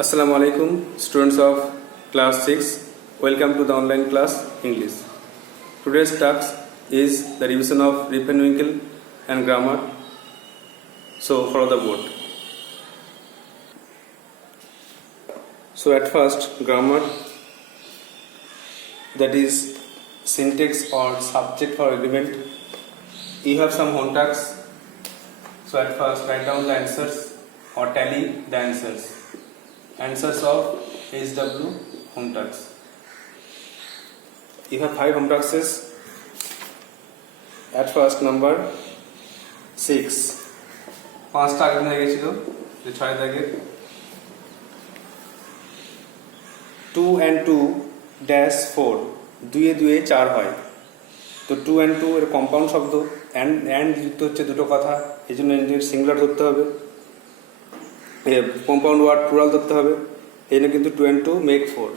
Assalamu alaikum, students of class 6. Welcome to the online class English. Today's task is the revision of Riefenwinkel and grammar. So follow the board. So at first, grammar, that is syntax or subject for agreement. You have some home tasks. So at first, write down the answers or tally the answers. Answers of HW home tasks. You have 5 home tasks. At first, number 6. 5টা আগে হয়ে গেছিল, যে 6 দাগের 2 and 2 dash 4 2 এ 2 এ 4 হয়। তো 2 and 2 এর compound শব্দ and যুক্ত হচ্ছে দুটো কথা, এই জন্য সিঙ্গুলার ধরতে হবে, কম্পাউন্ড ওয়ার্ড প্লুরাল ধরতে হবে। এই জন্য কিন্তু 2 and 2 make 4,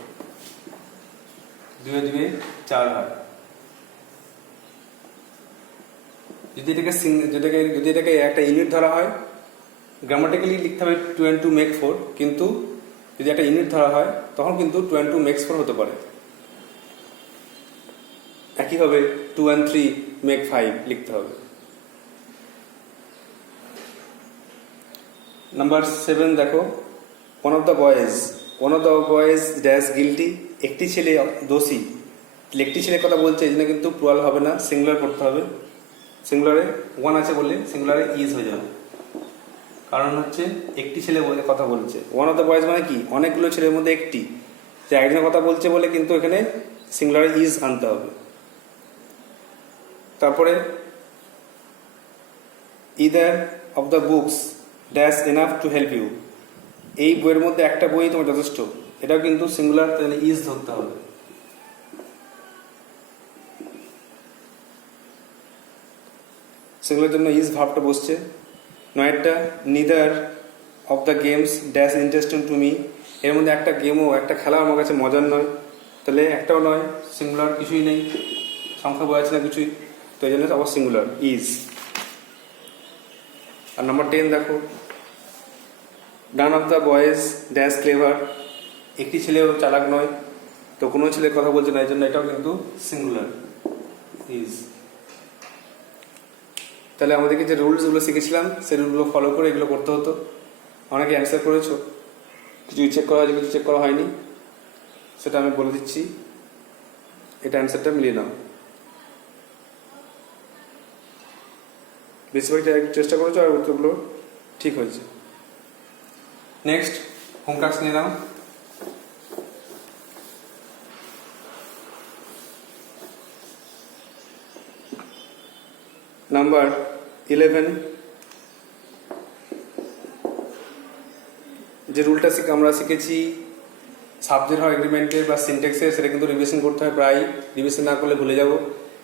2 এ 2 এ 4 হয়। যদি এটাকে একটা ইউনিট ধরা হয়, গ্রামাটিক্যালি লিখতে হবে 2 and 2 make 4, কিন্তু যদি একটা ইউনিট ধরা হয় তখন কিন্তু 2 and 2 makes 4 হতে পারে। একইভাবে 2 and 3 make 5 লিখতে হবে। নাম্বার 7 দেখো, one of the boys dash guilty, একটি ছেলে দোষী। একটি ছেলে কথা বলছে, এই জন্য কিন্তু প্লুরাল হবে না, সিঙ্গুলার করতে হবে। সিঙ্গুলারে 1 আছে বলে সিঙ্গুলারে ইজ হয়ে যাবে, কারণ হচ্ছে একটি ছেলে বলে কথা বলছে। ওয়ান অফ দ্য বয়েজ মানে কি, অনেকগুলো ছেলের মধ্যে একটি, যে একজনের কথা বলছে বলে কিন্তু এখানে সিঙ্গুলারে ইজ আনতে হবে। তারপরে either of the books dash enough to help you, এই বইয়ের মধ্যে একটা বই তোমার যথেষ্ট, এটাও কিন্তু সিঙ্গুলার, তাহলে ইজ ধরতে হবে। সিঙ্গুলার জন্য ইজ ভাবটা বসছে। নয়টা neither of the games dash interesting to me, এর মধ্যে একটা গেমও, একটা খেলা আমার কাছে মজার নয়, তাহলে একটাও নয়, সিঙ্গুলার কিছুই নেই, সংখ্যা বোঝাচ্ছে না কিছুই, তো এই জন্য আবার সিঙ্গুলার ইজ। আর নাম্বার 10 দেখো, done of the boys dash clever, একটি ছেলেও চালাক নয়, তো কোনো ছেলের কথা বলছে না, এই জন্য এটাও কিন্তু সিঙ্গুলার ইজ। তাহলে আমাদেরকে যে রুলসগুলো শিখেছিলাম সেই রুলগুলো ফলো করে এগুলো করতে হতো। অনেকে অ্যান্সার করেছো, কিছু চেক করা হয়েছে, কিছু চেক করা হয়নি, সেটা আমি বলে দিচ্ছি, এটা অ্যান্সারটা মিলিয়ে নাও। বেশিরভাগটা চেষ্টা করেছো আর উত্তরগুলো ঠিক হয়েছে। নেক্সট হোম টাস্ক নিয়ে নাও। নাম্বার 11, যে রুলটা আমরা শিখেছি সাবজেক্ট হয় এগ্রিমেন্টের বা সিনট্যাক্সের, সেটা কিন্তু রিভিশন করতে হয়, প্রায় রিভিশন না করলে ভুলে যাব,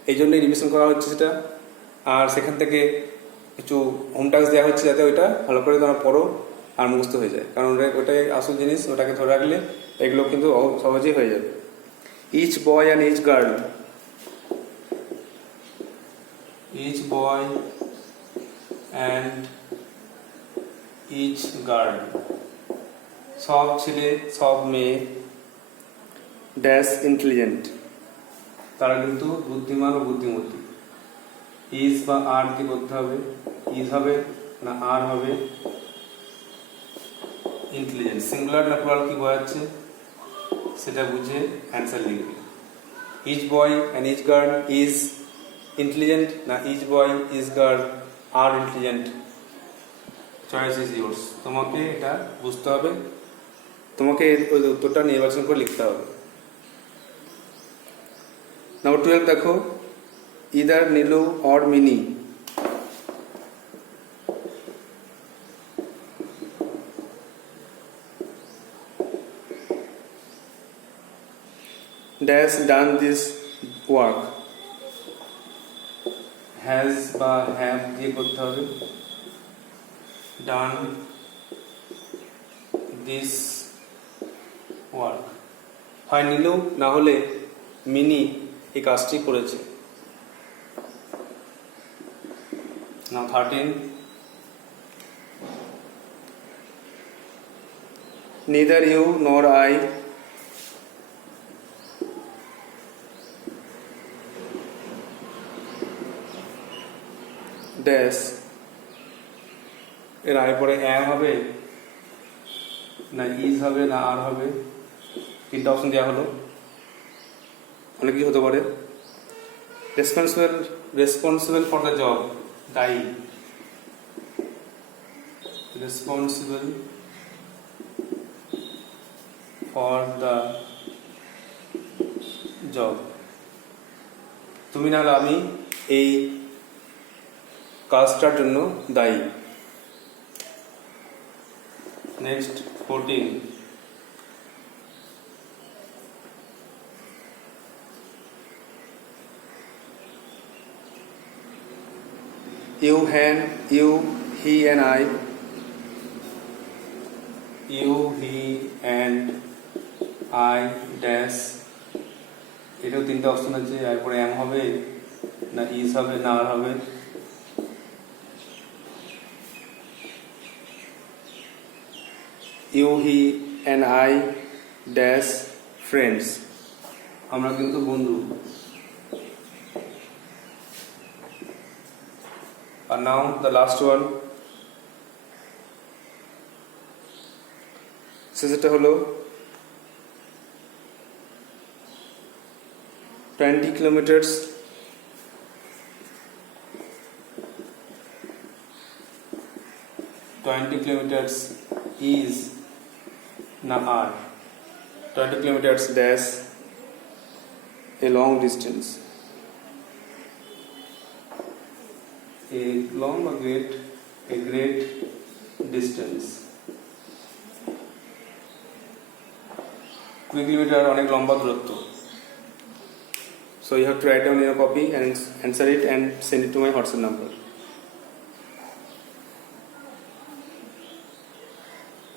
এই জন্যই রিভিশন করা হচ্ছে সেটা। আর সেখান থেকে কিছু হোম টাস্ক দেওয়া হচ্ছে যাতে ওইটা ভালো করে তোমরা পড়ো আর মুখস্থ হয়ে যায়, কারণ ওটাই আসল জিনিস, ওটাকে ধরে রাখলে এগুলো কিন্তু সহজেই হয়ে যাবে। Each boy and each girl, each boy and each girl, সব ছেলে সব মেয়ে ড্যাশ ইন্টেলিজেন্ট, তারা কিন্তু বুদ্ধিমান ও বুদ্ধিমতী। ইজ বা আর কি করতে হবে, ইজ হবে না আর হবে, ইন্টেলিজেন্ট সিঙ্গুলার না প্লুরাল কি বোঝাচ্ছে সেটা বুঝে অ্যান্সার লিখবে। Each boy and each girl is intelligent না each boy is girl are intelligent, choice is yours. তোমাকে এটা বুঝতে হবে, তোমাকে ওই উত্তরটা নির্বাচন করে লিখতে হবে। নাম্বার 12 দেখো, either Nilu or mini, dash done this work, has বা হ্যাভ দিয়ে করতে হবে, ডান দিস ওয়ার্ক, হয় নীলু না হলে মিনি এই কাজটি করেছে। নাও 13, neither you nor I dash এর আগে পরে am হবে না is হবে না আর হবে, তিনটা অপশন দেওয়া হলো। অনেক কিছু হতে পারে। রেসপন্সিবল ফর দ্য জব, দায়ী, রেসপন্সিবল ফর দ্য জব, তুমি না হলে আমি এই কাজটার জন্য দায়ী। Next 14, you, he and I, you, he and I dash, এটাও তিনটা অপশন আছে। এরপরে am হবে না is হবে না আর হবে। you, he and I dash friends, আমরা কিন্তু বন্ধু। And now the last one, শেষেরটা হলো 20 kilometers is na are, 20 kilometers dash a long distance, a long or great distance। 20 kilometre অনেক লম্বা দূরত্ব। So you have to write down in your copy and answer it and send it to my WhatsApp number.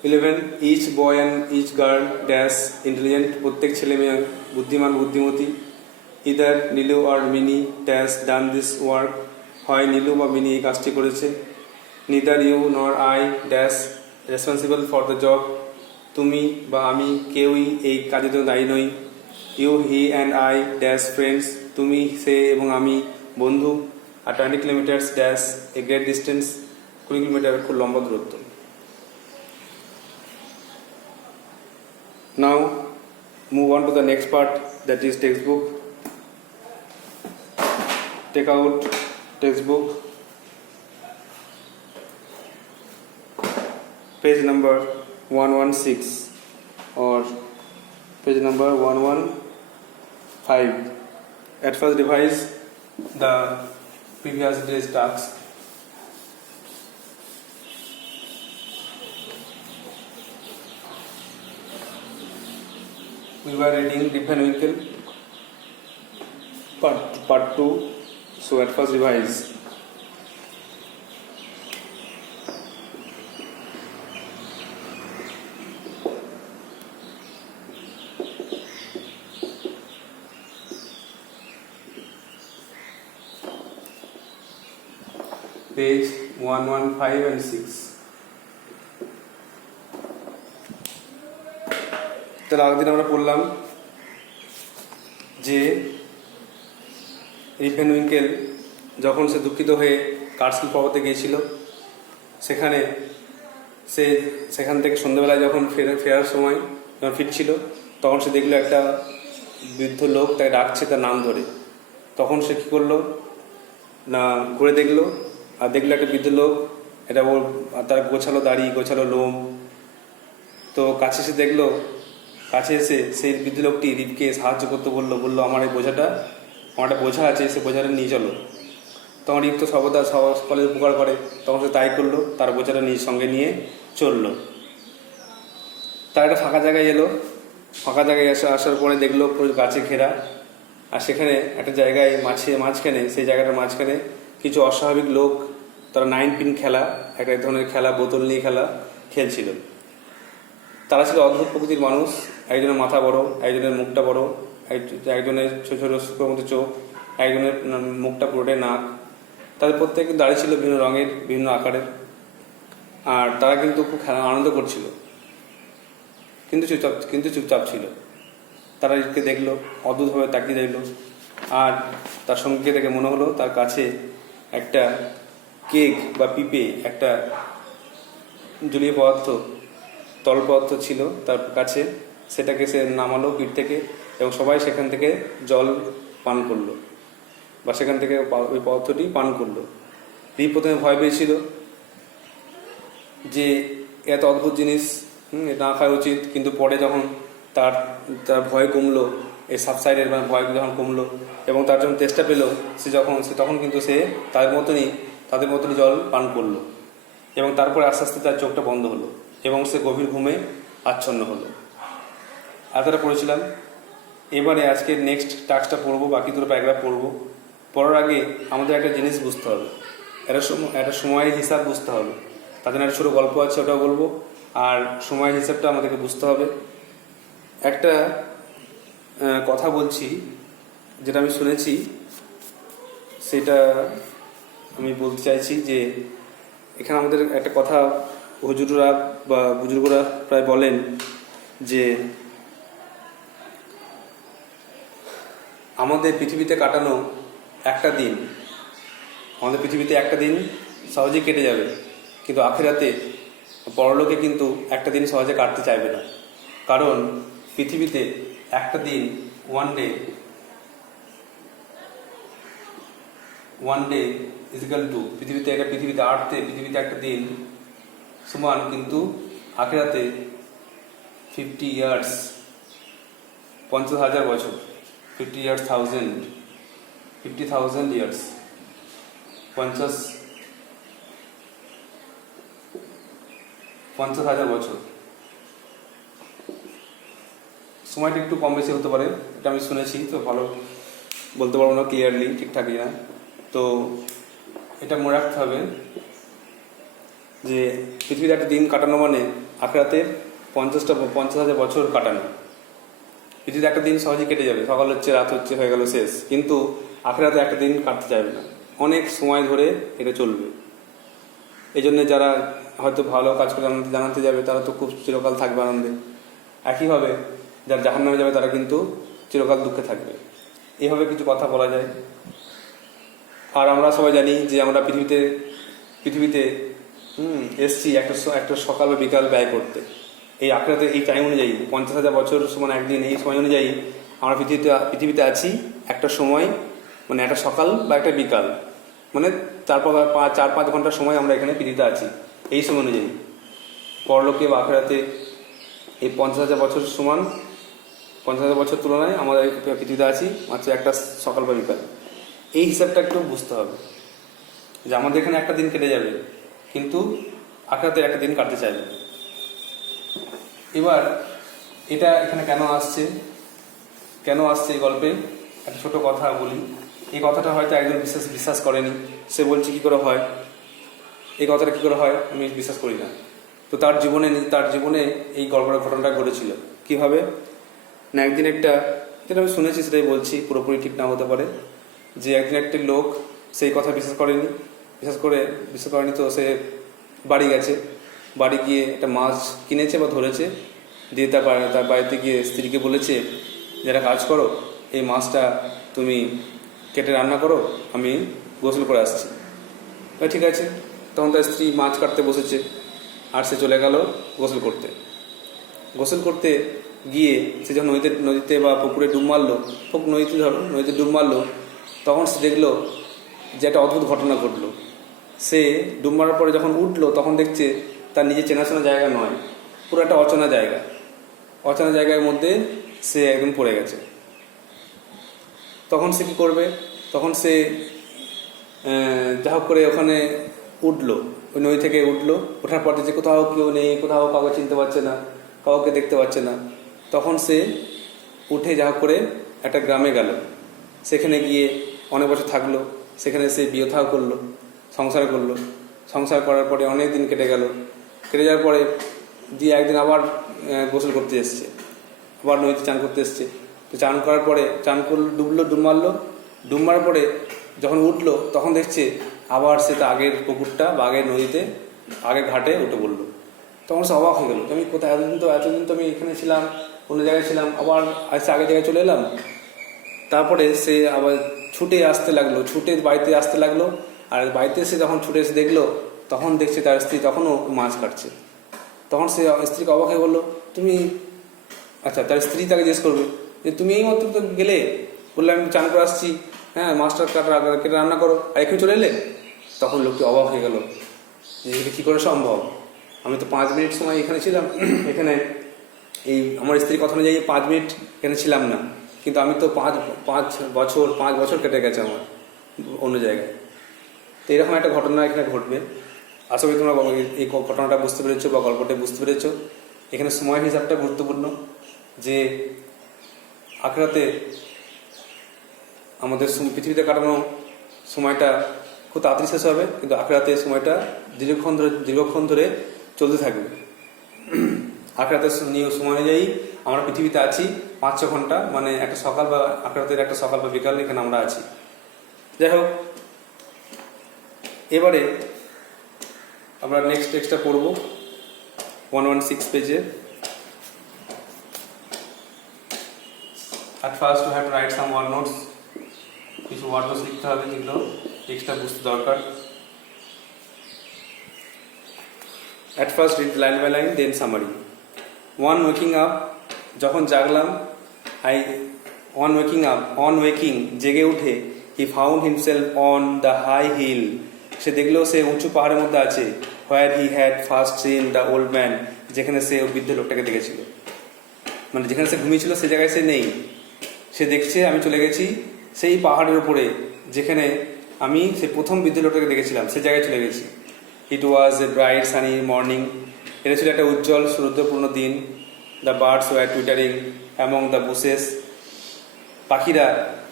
11, each boy and each girl dash intelligent, প্রত্যেক ছেলে মেয়ে বুদ্ধিমান বুদ্ধিমতী। either Nilu or mini dash done this work, হয় নীলু বা mini এই কাজটি করেছে। neither you nor I dash responsible for the job, তুমি বা আমি কেউই এই কাজের জন্য দায়ী নই। you, he and I dash friends, তুমি সে এবং আমি বন্ধু। আর 20 kilometers dash a great distance, 20 kilometre খুব লম্বা দূরত্ব। Now move on to the next part, that is textbook. Take out textbook, page number 116 or page number 115. At first revise the previous day's tasks. We were reading Rip Van Winkle part 2, so at first revise. Page 115 and 6. তার আগের দিন আমরা পড়লাম যে রিপ Van Winkle যখন সে দুঃখিত হয়ে কার্সকিল পর্বতে গিয়েছিল, সেখান থেকে সন্ধ্যাবেলায় যখন ফেরার সময় যখন ফিরছিল, তখন সে দেখলো একটা বৃদ্ধ লোক তাকে ডাকছে তার নাম ধরে। তখন সে কী করলো না, ঘুরে দেখলো আর দেখলো একটা বৃদ্ধ লোক, এটা ওর তার গোছালো দাড়ি গোছালো লোম। তো কাছে এসে সেই বৃদ্ধ লোকটি রিপকে সাহায্য করতে বললো আমার এই বোঝাটা, আমার একটা বোঝা আছে, সে বোঝাটা নিয়ে চলো। তখন রিপ তো সর্বদা সকলের উপকার করে, তখন সে তাই করলো, তার বোঝাটা সঙ্গে নিয়ে চললো। তার একটা ফাঁকা জায়গায় এলো, ফাঁকা জায়গায় আসার পরে দেখলো পুরো গাছে ঘেরা, আর সেখানে একটা জায়গায় মাঝখানে সেই জায়গাটার মাঝখানে কিছু অস্বাভাবিক লোক, তারা 9 পিন খেলা, এক ধরনের খেলা, বোতল নিয়ে খেলছিল। তারা ছিল অদ্ভুত প্রকৃতির মানুষ, একজনের মাথা বড়, একজনের মুখটা বড়, একজনের ছোট ছোট শুকোর মতো চোখ, একজনের মুখটা পুরোটাই নাক। তাদের প্রত্যেকে দাড়ি ছিল বিভিন্ন রঙের বিভিন্ন আকারের, আর তারা কিন্তু খুব আনন্দ করছিল। চুপচাপ ছিল। তারা একে দেখলো, অদ্ভুতভাবে তাকিয়ে রইল। আর তার সঙ্গীকে দেখে মনে হলো তার কাছে একটা কেক বা পিপে, একটা জলীয় পদার্থ, তরল পদার্থ ছিল তার কাছে। সেটাকে সে নামালো পিঠ থেকে, এবং সবাই সেখান থেকে জল পান করলো, বা সেখান থেকে ওই পদার্থটি পান করলো। প্রথমে ভয় পেয়েছিল যে এত অদ্ভুত জিনিস না খাওয়া উচিত, কিন্তু পরে যখন তার ভয় কমলো, এই সাবসাইডের ভয় যখন কমলো এবং তার যখন চেষ্টা পেলো, তখন কিন্তু সে তাদের মতনই জল পান করলো, এবং তারপরে আস্তে আস্তে তার চোখটা বন্ধ হলো এবং সে গভীর ঘুমে আচ্ছন্ন হলো। এতটা পড়েছিলাম। এবারে আজকে নেক্সট টাস্কটা পড়বো, বাকি দুটো প্যারাগ্রাফ পড়বো। পড়ার আগে আমাদের একটা জিনিস বুঝতে হবে, একটা সময়ের হিসাব বুঝতে হবে। তার জন্য একটা ছোটো গল্প আছে, ওটাও বলবো। আর সময়ের হিসাবটা আমাদেরকে বুঝতে হবে। একটা কথা বলছি, যেটা আমি শুনেছি, সেটা আমি বলতে চাইছি। যে এখানে আমাদের একটা কথা হুজুররা বা বুজুর্গরা প্রায় বলেন যে আমাদের পৃথিবীতে কাটানো একটা দিন, সহজেই কেটে যাবে, কিন্তু আখিরাতে, পরলোকে কিন্তু একটা দিন সহজে কাটতে চাইবে না। কারণ পৃথিবীতে একটা দিন, ওয়ান ডে ইজিক্যাল টু, পৃথিবীতে একটা দিন সমান, কিন্তু আখিরাতে 50 ইয়ার্স, 50,000 বছর, 50 ইয়ার্স 50,000 ইয়ার্স, 50,000 বছর। সময়টা একটু কম বেশি হতে পারে, এটা আমি শুনেছি, তো ভালো বলতে পারবো না ক্লিয়ারলি, ঠিকঠাকই না। তো এটা মনে রাখতে হবে যে পৃথিবীতে একটা দিন কাটানো মানে আখিরাতে 50,000 বছর কাটানো। পৃথিবীতে একটা দিন সহজেই কেটে যাবে, সকাল হচ্ছে, রাত হচ্ছে, হয়ে গেল, শেষ। কিন্তু আখিরাতে একটা দিন কাটতে চাইবে না, অনেক সময় ধরে এটা চলবে। এই জন্য যারা হয়তো ভালো কাজ করে জানাতে যাবে, তারা তো খুব চিরকাল থাকবে আনন্দে। একইভাবে যারা জাহান্নামে যাবে, তারা কিন্তু চিরকাল দুঃখে থাকবে। এইভাবে কিছু কথা বলা যায়। আর আমরা সবাই জানি যে আমরা পৃথিবীতে এসছি একটা সকাল বা বিকাল ব্যয় করতে। এই আখিরাতে এই টাইম অনুযায়ী 50,000 বছর সমান একদিন, এই সময় অনুযায়ী আমরা পৃথিবীতে আছি একটা সময়, মানে একটা সকাল বা একটা বিকাল, মানে 4-5 ঘন্টার সময় আমরা এখানে পৃথিবীতে আছি। এই সময় অনুযায়ী পরলোকে বা আখিরাতে এই 50,000 বছর সমান, 50,000 বছর তুলনায় আমরা পৃথিবীতে আছি মাত্র একটা সকাল বা বিকাল। এই হিসাবটা একটু বুঝতে হবে যে আমাদের এখানে একটা দিন কেটে যাবে, কিন্তু আখিরাতে একটা দিন কাটতে চাইবে। এবার এটা এখানে কেন আসছে এই গল্পে, একটা ছোট কথা বলি। এই কথাটা হয়তো একজন বিশ্বাস করেনি, সে বলছে কি করে হয়, এই কথাটা কি করে হয়, আমি বিশ্বাস করি না। তো তার জীবনে এই ঘটনাটা ঘটেছিল কিভাবে না, একদিন যেটা আমি শুনেছি সেটাই বলছি, পুরোপুরি ঠিক না হতে পারে। যে একদিন একটি লোক সেই কথা বিশ্বাস করেনি, তো সে বাড়ি গেছে। বাড়ি গিয়ে একটা মাছ কিনেছে বা ধরেছে, দিয়ে তার বাড়িতে গিয়ে স্ত্রীকে বলেছে যে একটা কাজ করো, এই মাছটা তুমি কেটে রান্না করো, আমি গোসল করে আসছি। ঠিক আছে। তখন তার স্ত্রী মাছ কাটতে বসেছে, আর সে চলে গেল গোসল করতে গিয়ে সে যখন নদীতে বা পুকুরে ডুব মারলো, নদীতে ডুব মারলো, তখন সে দেখলো যে একটা অদ্ভুত ঘটনা ঘটলো। সে ডুব মারার পরে যখন উঠলো, তখন দেখছে তার নিজের চেনাশোনা জায়গা নয়, পুরো একটা অচেনা জায়গার মধ্যে সে একদম পড়ে গেছে। তখন সে কী করবে? তখন সে যা হোক করে ওখানে উঠলো, ওই নদী থেকে ওঠার পর যে কোথাও কেউ নেই, কোথাও কাউকে চিনতে পারছে না, কাউকে দেখতে পাচ্ছে না। তখন সে উঠে যা হোক করে একটা গ্রামে গেল। সেখানে গিয়ে অনেক বছর থাকলো। সেখানে সে বিয়ে থাও করলো, সংসার করার পরে অনেক দিন কেটে যাওয়ার পরে দিয়ে একদিন আবার গোসল করতে এসছে, আবার নদীতে চান করতে এসছে। তো চান করার পরে ডুব মারার পরে যখন উঠলো, তখন দেখছে আবার সে তো আগের পুকুরটা বা আগের নদীতে, আগের ঘাটে উঠে পড়লো। তখন সে অবাক হয়ে গেল, আমি কোথায়, এতদিন তো আমি এখানে ছিলাম, অন্য জায়গায় ছিলাম, আবার আজকে আগের জায়গায় চলে এলাম। তারপরে সে আবার ছুটে আসতে লাগলো, ছুটে বাড়িতে আসতে লাগলো। আর বাড়িতে এসে যখন ছুটে এসে দেখলো, তখন দেখছে তার স্ত্রী তখনও মাছ কাটছে। তখন সে স্ত্রীকে অবাক হয়ে বললো, তুমি, আচ্ছা তার স্ত্রী তাকে জিজ্ঞেস করবে যে তুমি এই মাত্র তো গেলে, বললে আমি চান করে আসছি, হ্যাঁ মাছটা কেটে রান্না করো, আর এখানে চলে এলে। তখন লোকটি অবাক হয়ে গেল যে এটা কী করে সম্ভব, আমি তো 5 মিনিট সময় এখানে ছিলাম, এখানে এই আমার স্ত্রীর কথা অনুযায়ী 5 মিনিট এখানে ছিলাম না, কিন্তু আমি তো 5 বছর কেটে গেছে আমার অন্য জায়গায়। তো এরকম একটা ঘটনা এখানে ঘটবে। আশা করি তোমরা এই ঘটনাটা বুঝতে পেরেছো বা গল্পটা বুঝতে পেরেছো। এখানে সময়ের হিসাবটা গুরুত্বপূর্ণ, যে আখেরাতে আমাদের পৃথিবীতে কাটানো সময়টা খুব তাড়াতাড়ি শেষ হবে, কিন্তু আখেরাতে সময়টা দীর্ঘক্ষণ ধরে চলতে থাকবে। আখেরাতের সময় অনুযায়ী আমরা পৃথিবীতে আছি 5-6 ঘন্টা, মানে একটা সকাল বা আখেরাতের একটা সকাল বা বিকাল এখানে আমরা আছি। যাই হোক, এবারে আমরা নেক্সট টেক্সটটা পড়ব 116 পেজে। At first we have to write some word notes, কিছু ওয়ার্ড নোটস লিখতে হবে যেগুলো টেক্সটটা বুঝতে দরকার। At first read line by line, then summary. On waking up, যখন জাগলাম, on waking জেগে উঠে, he found himself on the high hill, সে দেখলো সে উঁচু পাহাড়ের মধ্যে আছে, where he had first seen the old man, যেখানে সে বৃদ্ধ লোকটাকে দেখেছিল। মানে যেখানে সে ঘুমিয়েছিল সে জায়গায় সে নেই, সে দেখছে আমি চলে গেছি সেই পাহাড়ের উপরে যেখানে আমি সে প্রথম বৃদ্ধ লোকটাকে দেখেছিলাম, সে জায়গায় চলে গেছি। ইট ওয়াজ এ ব্রাইট সানি মর্নিং, এটা ছিল একটা উজ্জ্বল সূর্যপূর্ণ দিন। The birds war twittering among the bushes, পাখিরা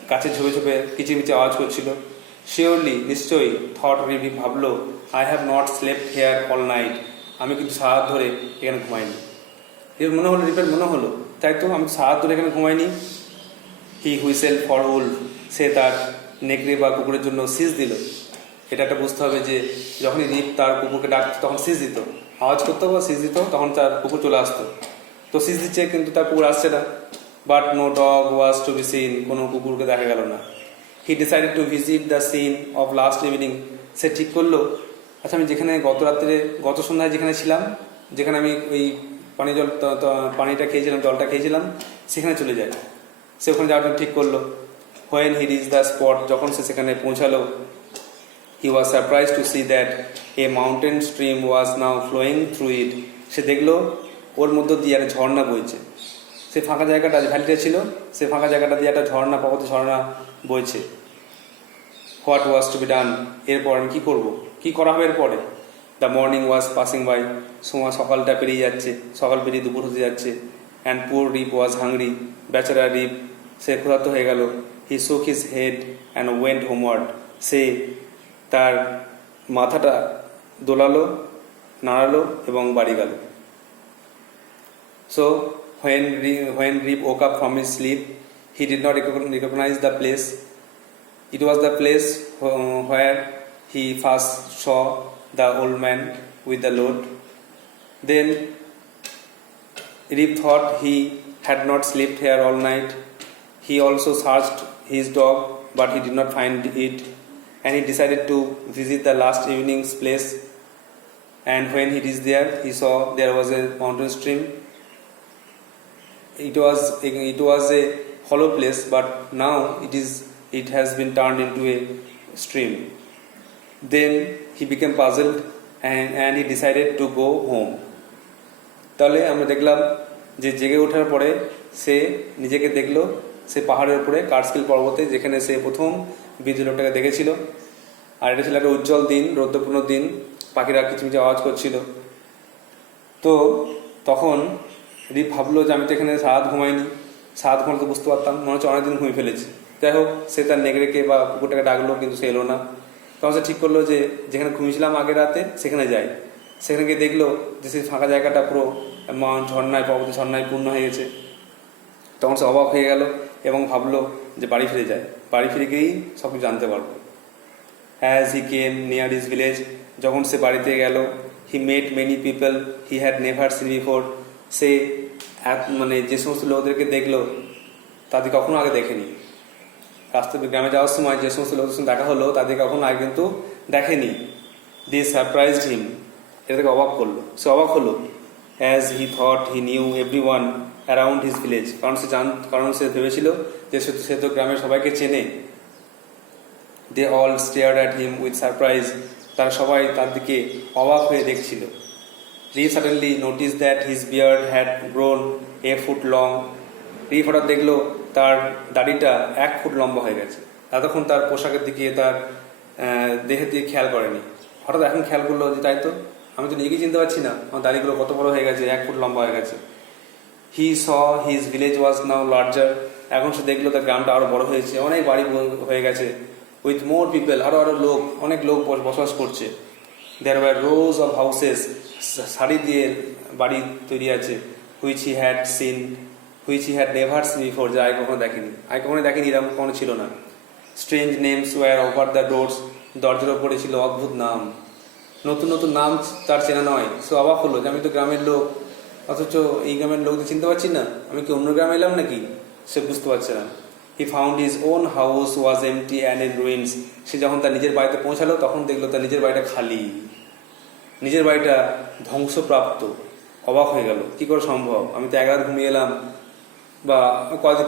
গাছে ঝোপে ঝোপে কিচিমিচি আওয়াজ করছিল। শিওরলি, নিশ্চয়ই, থট রিভি, ভাবলো, I have not slept here all night, আমি কিন্তু সারা রাত ধরে এখানে ঘুমাইনি। এর মনে হলো, রিপের মনে হলো, তাই তো আমি সারা রাত ধরে এখানে ঘুমাইনি। হি হুইসেল ফর উলফ, সে তার নেকড়ে বা কুকুরের জন্য সিজ দিল। এটা একটা বুঝতে হবে যে যখনই রিপ তার কুকুরকে ডাকতো তখন সিজ দিত, আওয়াজ করতো বা সিজ দিত, তখন তার কুকুর চলে আসতো। তো সিজ দিচ্ছে কিন্তু তার কুকুর আসছে না। But no dog was to be seen, কোনো কুকুরকে দেখা গেল না। He decided to visit the scene of last evening, সে ঠিক করলো, আচ্ছা আমি যেখানে গত সন্ধ্যায় যেখানে ছিলাম, যেখানে আমি ওই পানিটা খেয়েছিলাম, জলটা খেয়েছিলাম, সেখানে চলে যায়। সে ওখানে যাওয়ার জন্য ঠিক করলো। When he reach the spot, যখন সে সেখানে পৌঁছালো, he was surprise to see that a mountain stream was now flowing through it, সে দেখলো ওর মধ্য দিয়ে একটা ঝর্ণা বইছে। সে ফাঁকা জায়গাটা, ভ্যালিটা ছিল, সে ফাঁকা জায়গাটা দিয়ে একটা পর্বত ঝর্ণা বইছে। What was to be done, এরপর আমি কী করবো, কী করা হবে এরপরে? The morning was passing by, সকালটা পেরিয়ে যাচ্ছে, সকাল পেরিয়ে দুপুর হতে যাচ্ছে। And poor Rip was hungry, বেচারা রিপ, সে ক্ষুধার্ত হয়ে গেল। He shook his head and went homeward, সে তার মাথাটা দোলালো, নাড়ালো এবং বাড়ি গেল। So when Rip woke up from his sleep, he did not recognize the place. It was the place where he first saw the old man with the load. Then Rip thought he had not slept here all night. He also searched his dog, but he did not find it, and he decided to visit the last evening's place. And when he reached there, he saw there was a mountain stream. It was a hollow place, but now it has been turned into a stream. Then he became puzzled and he decided to go home. তাহলে আমরা দেখলাম যে জেগে ওঠার পরে সে নিজেকে দেখলো সে পাহাড়ের উপরে কার্সকিল পর্বতে, যেখানে সে প্রথম বৃদ্ধ লোকটাকে দেখেছিল। আর এটা ছিল একটা উজ্জ্বল দিন, রৌদ্রপূর্ণ দিন, পাখিরা কিচিমিচি আওয়াজ করছিল। তো তখন রিপ ভাবলো যে আমি তো এখানে সারাত ঘুমাইনি, সারাত ঘুমালে তো বুঝতে পারতাম, মনে হচ্ছে অনেকদিন ঘুমিয়ে ফেলেছি। যাই হোক, সে তার নেগড়েকে বা কুকুরটাকে ডাকলো, কিন্তু সে এলো না। তখন সে ঠিক করলো যে যেখানে ঘুমিয়েছিলাম আগের রাতে সেখানে যাই। সেখানে গিয়ে দেখলো যে সেই ফাঁকা জায়গাটা পুরো পর্বতের ঝর্ণায় পূর্ণ হয়ে গেছে। তখন সে অবাক হয়ে গেল এবং ভাবলো যে বাড়ি ফিরে যায়, বাড়ি ফিরে গিয়েই সব কিছু জানতে পারবো। As he came near his village, যখন সে বাড়িতে গেল, he met many people he had never seen before. সে মানে যে সমস্ত লোকদেরকে দেখলো তাদের কখনো আগে দেখেনি। রাস্তা গ্রামে যাওয়ার সময় যে সমস্ত লোকদের সঙ্গে দেখা হলো তাদের কখনো আগে কিন্তু দেখেনি। দিস সারপ্রাইজড হিম, এটা থেকে অবাক করলো, সে অবাক হলো। As he thought he knew everyone around his village, কারণ সে ভেবেছিল যে সে তো গ্রামের সবাইকে চেনে। They all stared at him with surprise, তারা সবাই তার দিকে অবাক হয়ে দেখছিল। রি suddenly notice that his beard had grown a foot long. রি হঠাৎ দেখলো তার দাড়িটা 1 ফুট লম্বা হয়ে গেছে। এতক্ষণ তার পোশাকের দিকে, তার দেহের দিকে খেয়াল করেনি, হঠাৎ এখন খেয়াল করলো যে তাই তো, আমি তো নিজেকেই চিনতে পারছি না, আমার দাড়িগুলো কত বড় হয়ে গেছে, 1 ফুট লম্বা হয়ে গেছে। He saw his village was now larger, এখন সে দেখলো তার গ্রামটা আরো বড় হয়েছে, অনেক বাড়ি হয়ে গেছে। উইথ মোর পিপল, আরো লোক, অনেক লোক বসবাস করছে। There were rows of houses, সারি দিয়ে বাড়ি তৈরি আছে। Which he had seen, which he had never seen before, যা কখনো দেখেনি, এরকম কখনো ছিল না। Strange names were over the doors, দরজার ওপরে ছিল অদ্ভুত নাম, নতুন নতুন নাম তার চেনা নয়। সে অবাক হলো যে আমি তো গ্রামের লোক, অথচ এই গ্রামের লোকদের চিনতে পারছি না, আমি কি অন্য গ্রামে এলাম নাকি, সে বুঝতে পারছে না। He found his own house was empty and in ruins, সে যখন তার নিজের বাড়িতে পৌঁছালো তখন দেখলো তার নিজের বাড়িটা খালি, নিজের বাড়িটা ধ্বংসপ্রাপ্ত। অবাক হয়ে গেল, কি করে সম্ভব, আমি তো 1 রাত ঘুমিয়ে এলাম, বা কয়েক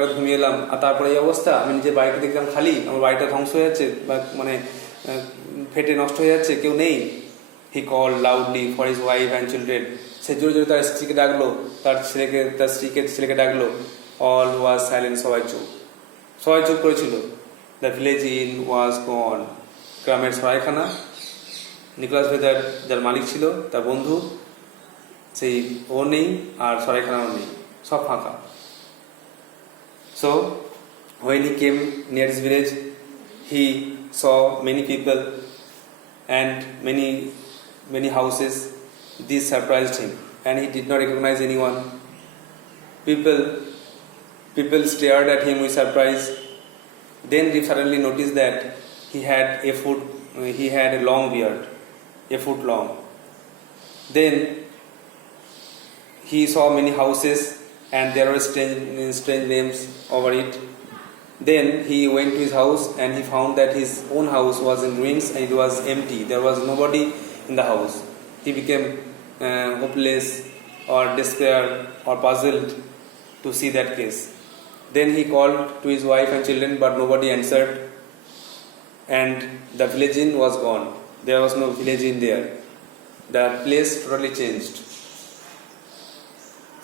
রাত ঘুমিয়ে এলাম, আর তারপরে এই অবস্থা, আমি নিজের বাড়িটা দেখলাম খালি, আমার বাড়িটা ধ্বংস হয়ে যাচ্ছে, বা মানে ফেটে নষ্ট হয়ে যাচ্ছে, কেউ নেই। He call loudly for his wife and children, সে জোরে জোরে তার স্ত্রীকে ডাকলো, তার ছেলেকে ডাকলো। অল ওয়াজ সাইলেন্ট, সবাই চুপ করেছিল। দ্য ভিলেজ ইন ওয়াজ গন, গ্রামের সরাইখানা, নিকোলাস ভেদার যার মালিক ছিল, তার বন্ধু, সেই ও নেই, আর সরাইখানাও নেই, সব ফাঁকা। So when he came near his village, he saw many people and many houses. This surprised him, and he did not recognize anyone. People stared at him with surprise. Then he suddenly noticed that he had a long beard, a foot long. Then he saw many houses and there were strange names over it. Then he went to his house and he found that his own house was in ruins and it was empty. There was nobody in the house. He became hopeless or despair or puzzled to see that case. Then he called to his wife and children, but nobody answered, and the village inn was gone. There was no village inn there. The place totally changed.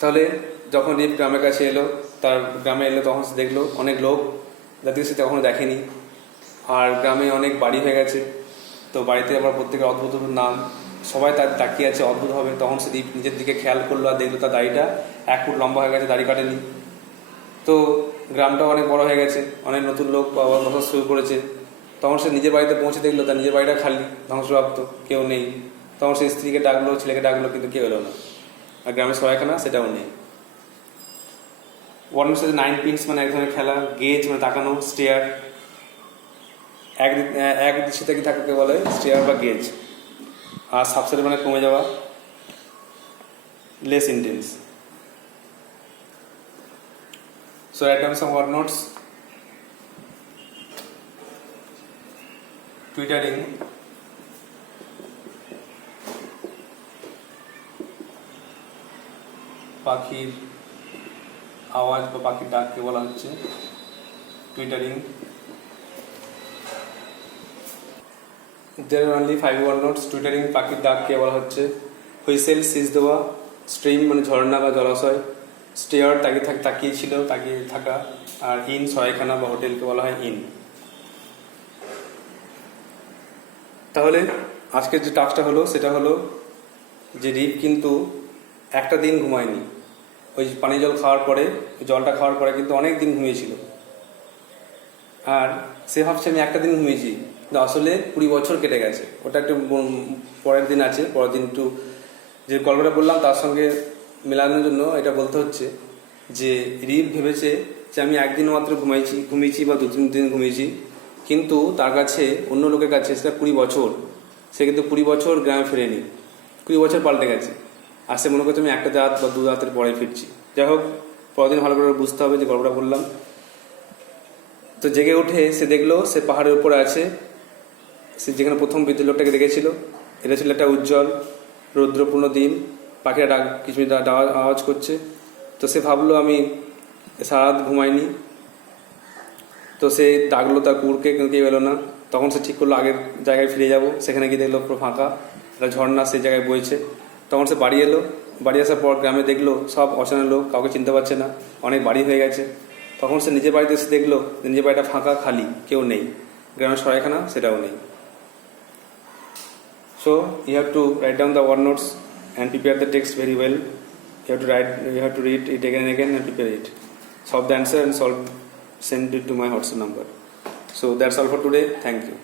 তাহলে যখন রিপ গ্রামের কাছে এলো, তার গ্রামে এলো, তখন সে দেখলো অনেক লোক যাদেরকে সে তখনও দেখেনি, আর গ্রামে অনেক বাড়ি হয়ে গেছে। তো বাড়িতে আবার প্রত্যেকের অদ্ভুত নাম, সবাই তার তাকিয়ে আছে অদ্ভুত হবে। তখন সে রিপ নিজের দিকে খেয়াল করলো আর দেখলো তার দাড়িটা 1 ফুট লম্বা হয়ে গেছে, দাড়ি কাটেনি। তো গ্রামটা অনেক বড় হয়ে গেছে, অনেক নতুন লোক আবার বসবাস শুরু করেছে। তখন সে নিজের বাড়িতে পৌঁছে দেখলো তার নিজের বাড়িটা খালি, ধ্বংসপ্রাপ্ত, কেউ নেই। তখন সে স্ত্রীকে ডাকলো, ছেলেকে ডাকলো, কিন্তু কেউ এলো না। আর গ্রামের সরাইখানা সেটাও নেই। ওয়ার্মের সাথে 9 পিনস মানে এক ধরনের খেলা, গেজ মানে তাকানো, স্টেয়ার, এক দৃষ্টি থেকে থাকাকে বলে স্টেয়ার বা গেজ, আর সাবসেট মানে কমে যাওয়া, less intense. So write down some word notes. Twittering, পাখির আওয়াজ বা পাখির ডাককে বলা হচ্ছে twittering. There are only 5 word notes. Twittering পাখির ডাককে বলা হচ্ছে। হুইসেল সিজ দেওয়া, স্ট্রিম মানে ঝর্ণা বা জলাশয়, স্টেয়ার তাকিয়েছিল, তাকিয়ে থাকা, আর ইন সরাইখানা বা হোটেলকে বলা হয় ইন। তাহলে আজকের যে টাস্কটা হলো সেটা হলো যে রিপ কিন্তু একটা দিন ঘুমায়নি। ওই পানি জল খাওয়ার পরে, জলটা খাওয়ার পরে কিন্তু অনেক দিন ঘুমিয়েছিল, আর সে ভাবছে আমি একটা দিন ঘুমিয়েছি, কিন্তু আসলে 20 বছর কেটে গেছে। ওটা একটু পরের দিন আছে, পরের দিন একটু যে গল্পটা বললাম তার সঙ্গে মেলানোর জন্য এটা বলতে হচ্ছে যে রিপ ভেবেছে যে আমি একদিন মাত্র ঘুমিয়েছি বা 2-3 দিন ঘুমিয়েছি, কিন্তু তার কাছে, অন্য লোকের কাছে সেটা 20 বছর। সে কিন্তু 20 বছর গ্রামে ফেরেনি। 20 বছর পাল্টে গেছে। আর সে মনে করছে আমি একটা রাত বা 2 রাতের পরে ফিরছি। যাই হোক, পরদিন ভালো করে বুঝতে হবে যে গল্পটা বললাম। তো জেগে উঠে সে দেখলো সে পাহাড়ের উপরে আছে, সে যেখানে প্রথম বৃদ্ধ লোকটাকে দেখেছিল। এটা ছিল একটা উজ্জ্বল রৌদ্রপূর্ণ দিন, পাখিরা কিছু আওয়াজ করছে। তো সে ভাবলো আমি সারা রাত ঘুমাইনি। তো সে ডাকলো তার কুকুরকে, কিন্তু কেউ এলো না। তখন সে ঠিক করলো আগের জায়গায় ফিরে যাব। সেখানে গিয়ে দেখলো পুরো ফাঁকা, একটা ঝর্ণা সেই জায়গায় বইছে। তখন সে বাড়ি এলো। বাড়ি আসার পর গ্রামে দেখলো সব অচেনা লোক, কাউকে চিনতে পারছে না, অনেক বাড়ি হয়ে গেছে। তখন সে নিজের বাড়িতে এসে দেখলো নিজের বাড়িটা ফাঁকা, খালি, কেউ নেই। গ্রামের সরাইখানা সেটাও নেই। So you have to write down the word notes and prepare the text very well. You have to read it again and again and prepare it. Solve the answer and send it to my WhatsApp number. So that's all for today. Thank you.